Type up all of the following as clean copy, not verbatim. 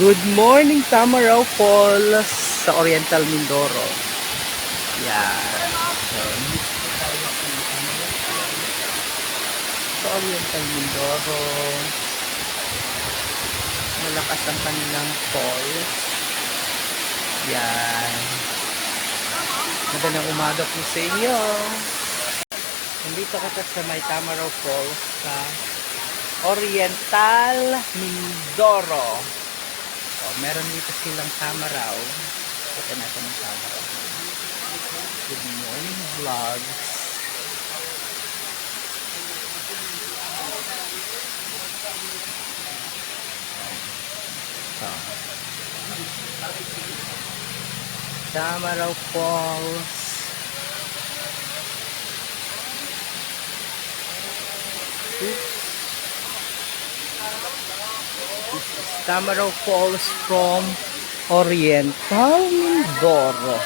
Good morning, Tamaraw Falls sa Oriental Mindoro. Yan. So, sa Oriental Mindoro, malakas ang kanilang falls. Yan. Magandang umaga po sa inyo. Nandito ako sa may Tamaraw Falls sa Oriental Mindoro. So, meron dito silang tamaraw. Ito natin ang tamaraw. Good morning vlog. So, Tamaraw Falls. Tamaraw Falls from Oriental Mindoro.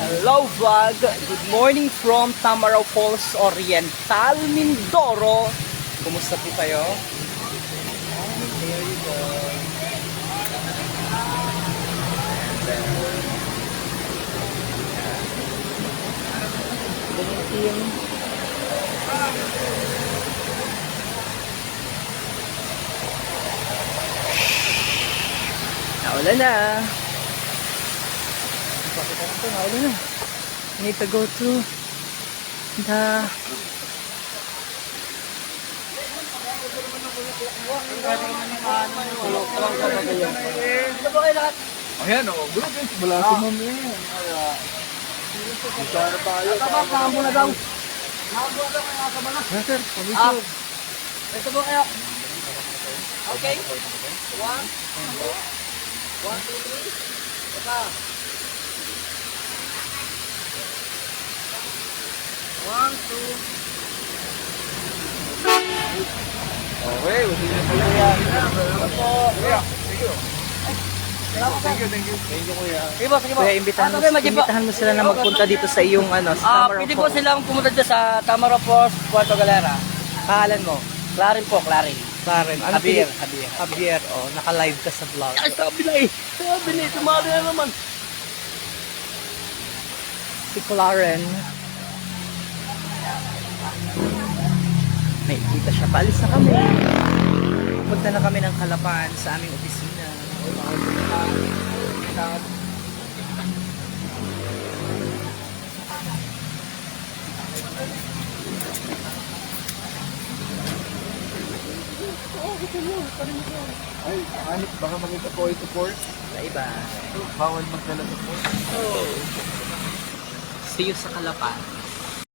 Hello vlog! Good morning from Tamaraw Falls, Oriental Mindoro. Kumusta po kayo? There you go. Team. Naulan na. Naulan na. I need to go to the ayan o, gulo din. Wala ko mami. Magkara tayo. Nakabang na daw. Nakabang daw mga kabana. Sir, pamisyon. Ito po kayo. Okay. 1, 2, 3. Ito. 1, 2. Okay, hindi na pala yan. Kuya, thank you. Thank you, kuya. Sige po, sige po. Kuya, imbitahan mo sila na magpunta dito sa iyong sa Tamaraw Pwede po Falls. silang pumunta dyan sa Tamaraw Falls, Puerto Galera. Pangalan mo? Clarin po, Clarin. Claren. Javier. Javier, oh, naka-live ka sa vlog. Ay, sabi na eh. Sabi na eh, tumali na naman. Si Claren. May kita siya. Paalis na kami. Punta na kami ng Halapan sa aming opisina. Ay, hanip, baka makita po ito port. Sa iba. Bawal magdala sa port. See you sa Halapan.